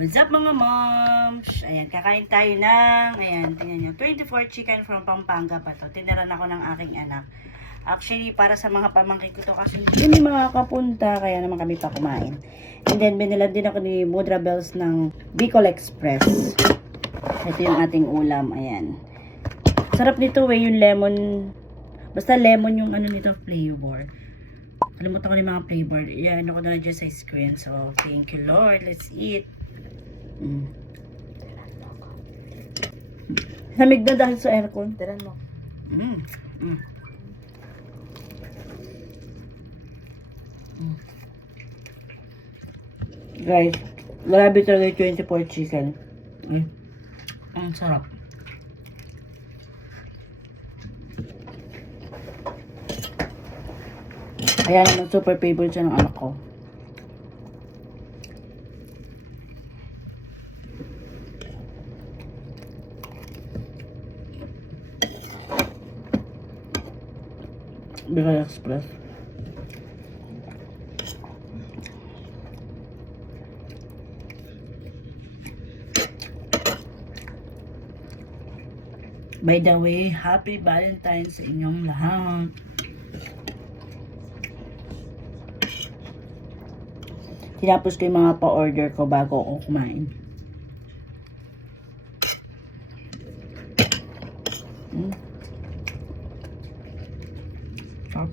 What's up mga moms? Ayan, kakain tayo ng, ayan, tingnan nyo, 24 chicken from Pampanga pa to. Tinaran ako ng aking anak. Actually, para sa mga pamangkin ko to kasi hindi makakapunta, kaya naman kami pa kumain. And then, binilan din ako ni Mudra Bells ng Bicol Express. Ito yung ating ulam, ayan. Sarap nito yung lemon, basta lemon yung ano nito, flavor. Kalimutan ko yung mga flavor. Yan, ako na lang dyan sa screen. So, thank you Lord. Let's eat. Lamig na dahil sa aircon. Tiran mo. Guys, grabe talaga yung 24 chicken. Ang sarap. Kaya naman super favorite siya ng anak ko. Bicol Express. By the way, happy Valentine's sa inyong lahat. Tinapos ko yung mga pa-order ko bago ako kumain. Sarap.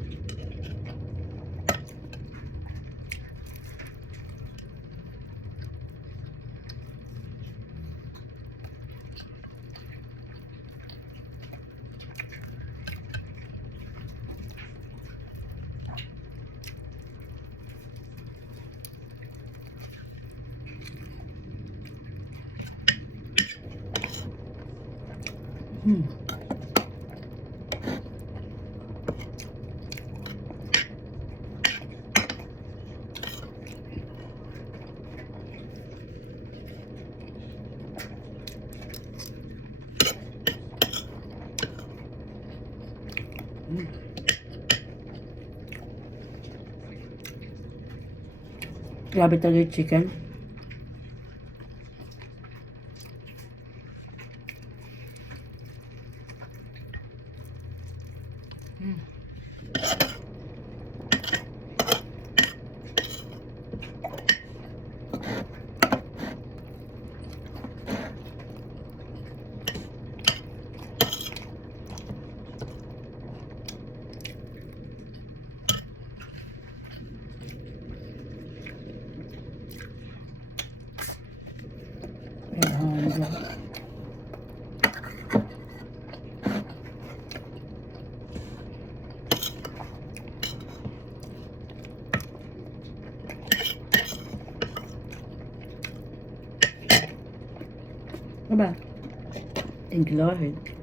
Grabe talaga yung chicken. Diba? Thank you Lord.